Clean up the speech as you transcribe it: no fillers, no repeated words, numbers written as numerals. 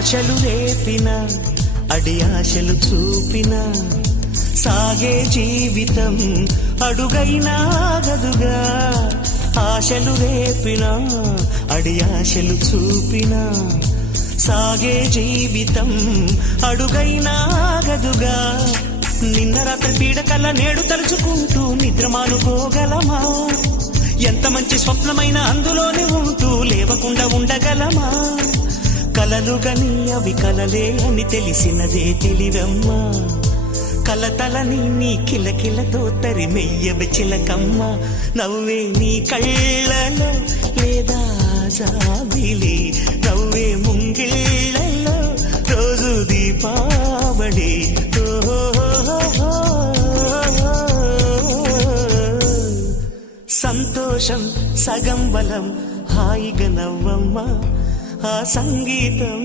ఆశలు రేపిన అడి ఆశలు చూపిన సాగే జీవితం అడుగైనా ఆగదుగా. ఆశలు రేపిన అడి ఆశలు చూపిన సాగే జీవితం అడుగైనా ఆగదుగా. నిన్న రాత్రి పీడకల నేడు తలుచుకుంటూ నిద్రమానుకోగలమా? ఎంత మంచి స్వప్నమైన అందులోనే ఉంటూ లేవకుండా ఉండగలమా? కలలుగని అవి కలలే అని తెలిసినదే తెలివమ్మా. కలతలని నీ కిలకిలతో తరిమెయ్యవి చిలకమ్మ. నవ్వే నీ కళ్ళలో లేదా జాబిలి, నవ్వే ముంగిళ్ళలో రోజు దీపావళి. సంతోషం సగం బలం, హాయిగా నవ్వమ్మ ఆ సంగీతం.